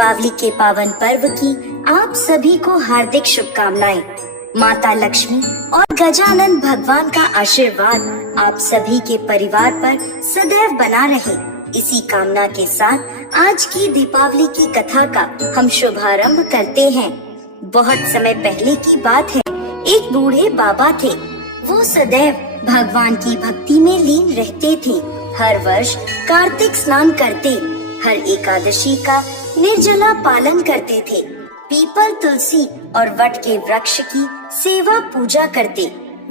दीपावली के पावन पर्व की आप सभी को हार्दिक शुभकामनाएं। माता लक्ष्मी और गजानन भगवान का आशीर्वाद आप सभी के परिवार पर सदैव बना रहे, इसी कामना के साथ आज की दीपावली की कथा का हम शुभारंभ करते हैं। बहुत समय पहले की बात है, एक बूढ़े बाबा थे। वो सदैव भगवान की भक्ति में लीन रहते थे। हर वर्ष कार्तिक स्नान करते, हर एकादशी का निर्जला पालन करते थे। पीपल, तुलसी और वट के वृक्ष की सेवा पूजा करते।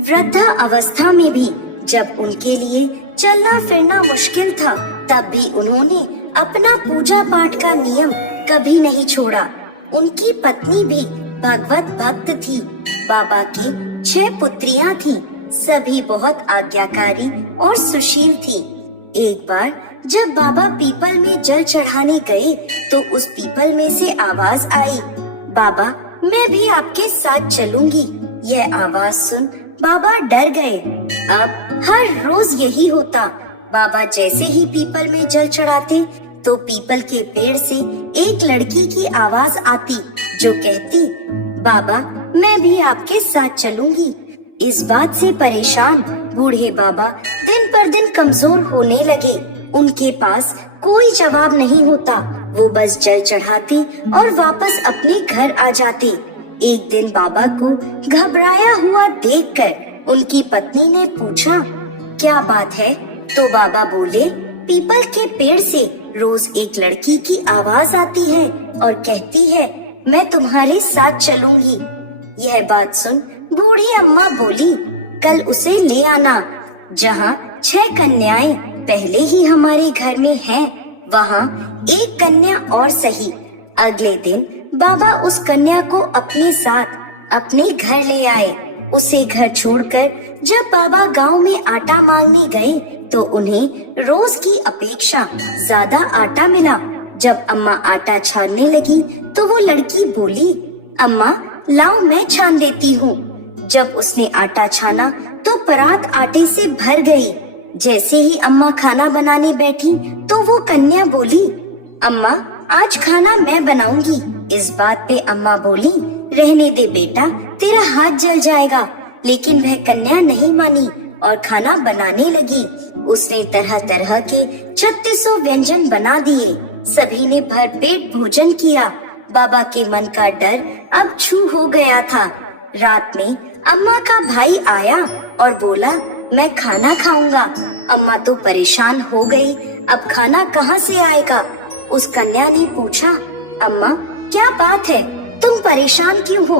वृद्धा अवस्था में भी जब उनके लिए चलना फिरना मुश्किल था, तब भी उन्होंने अपना पूजा पाठ का नियम कभी नहीं छोड़ा। उनकी पत्नी भी भगवत भक्त थी। बाबा की 6 पुत्रियां थीं, सभी बहुत आज्ञाकारी और सुशील थी। एक बार जब बाबा पीपल में जल चढ़ाने गए, तो उस पीपल में से आवाज आई, बाबा मैं भी आपके साथ चलूंगी। यह आवाज सुन बाबा डर गए। अब हर रोज यही होता। बाबा जैसे ही पीपल में जल चढ़ाते, तो पीपल के पेड़ से एक लड़की की आवाज आती, जो कहती, बाबा मैं भी आपके साथ चलूंगी। इस बात से परेशान बूढ़े बाबा दिन पर दिन कमजोर होने लगे। उनके पास कोई जवाब नहीं होता। वो बस जल चढ़ाते और वापस अपने घर आ जाते। एक दिन बाबा को घबराया हुआ देखकर उनकी पत्नी ने पूछा, क्या बात है? तो बाबा बोले, पीपल के पेड़ से रोज एक लड़की की आवाज आती है और कहती है, मैं तुम्हारे साथ चलूंगी। यह बात सुन बूढ़ी अम्मा बोली, कल उसे ले आना। जहाँ 6 कन्याएं पहले ही हमारे घर में हैं, वहाँ एक कन्या और सही। अगले दिन बाबा उस कन्या को अपने साथ अपने घर ले आए। उसे घर छोड़कर जब बाबा गांव में आटा मांगने गए, तो उन्हें रोज की अपेक्षा ज्यादा आटा मिला। जब अम्मा आटा छानने लगी, तो वो लड़की बोली, अम्मा लाओ मैं छान देती हूँ। जब उसने आटा छाना, तो परात आटे से भर गई। जैसे ही अम्मा खाना बनाने बैठी, तो वो कन्या बोली, अम्मा आज खाना मैं बनाऊंगी। इस बात पे अम्मा बोली, रहने दे बेटा, तेरा हाथ जल जाएगा। लेकिन वह कन्या नहीं मानी और खाना बनाने लगी। उसने तरह तरह के 3600 व्यंजन बना दिए। सभी ने भरपेट भोजन किया। बाबा के मन का डर अब छू हो गया था। रात में अम्मा का भाई आया और बोला, मैं खाना खाऊंगा। अम्मा तो परेशान हो गई, अब खाना कहाँ से आएगा? उस कन्या ने पूछा, अम्मा क्या बात है, तुम परेशान क्यों हो?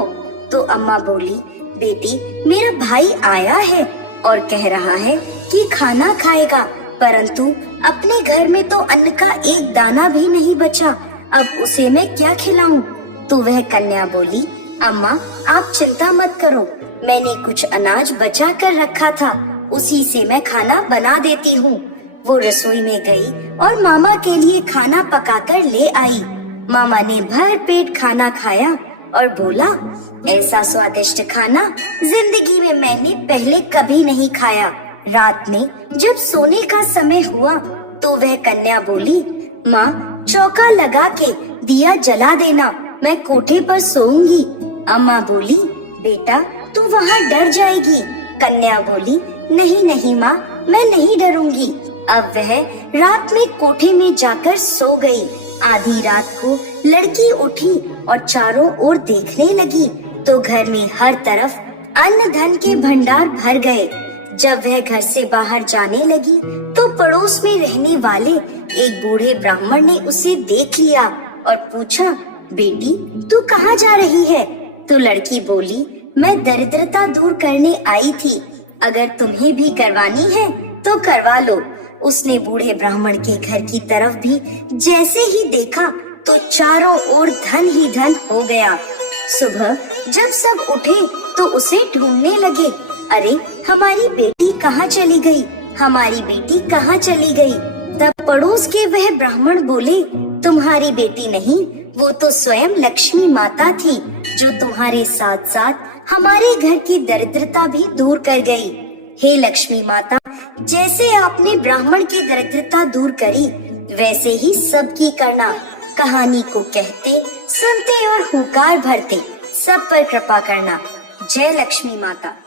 तो अम्मा बोली, बेटी मेरा भाई आया है और कह रहा है कि खाना खाएगा, परंतु अपने घर में तो अन्न का एक दाना भी नहीं बचा। अब उसे मैं क्या खिलाऊं? तो वह कन्या बोली, अम्मा आप चिंता मत करो, मैंने कुछ अनाज बचा कर रखा था, उसी से मैं खाना बना देती हूँ। वो रसोई में गई और मामा के लिए खाना पकाकर ले आई। मामा ने भर पेट खाना खाया और बोला, ऐसा स्वादिष्ट खाना जिंदगी में मैंने पहले कभी नहीं खाया। रात में जब सोने का समय हुआ, तो वह कन्या बोली, माँ चौका लगा के दिया जला देना, मैं कोठे पर सोऊंगी। अम्मा बोली, बेटा तू वहाँ डर जाएगी। कन्या बोली, नहीं नहीं माँ, मैं नहीं डरूंगी। अब वह रात में कोठे में जाकर सो गई। आधी रात को लड़की उठी और चारों ओर देखने लगी, तो घर में हर तरफ अन्न धन के भंडार भर गए। जब वह घर से बाहर जाने लगी, तो पड़ोस में रहने वाले एक बूढ़े ब्राह्मण ने उसे देख लिया और पूछा, बेटी तू कहाँ जा रही है? तो लड़की बोली, मैं दरिद्रता दूर करने आई थी, अगर तुम्हें भी करवानी है तो करवा लो। उसने बूढ़े ब्राह्मण के घर की तरफ भी जैसे ही देखा, तो चारों ओर धन ही धन हो गया। सुबह जब सब उठे, तो उसे ढूंढने लगे। अरे हमारी बेटी कहाँ चली गई? हमारी बेटी कहाँ चली गई? तब पड़ोस के वह ब्राह्मण बोले, तुम्हारी बेटी नहीं, वो तो स्वयं लक्ष्मी माता थी, जो तुम्हारे साथ साथ हमारे घर की दरिद्रता भी दूर कर गई। हे लक्ष्मी माता, जैसे आपने ब्राह्मण की दरिद्रता दूर करी, वैसे ही सबकी करना। कहानी को कहते, सुनते और हुकार भरते सब पर कृपा करना। जय लक्ष्मी माता।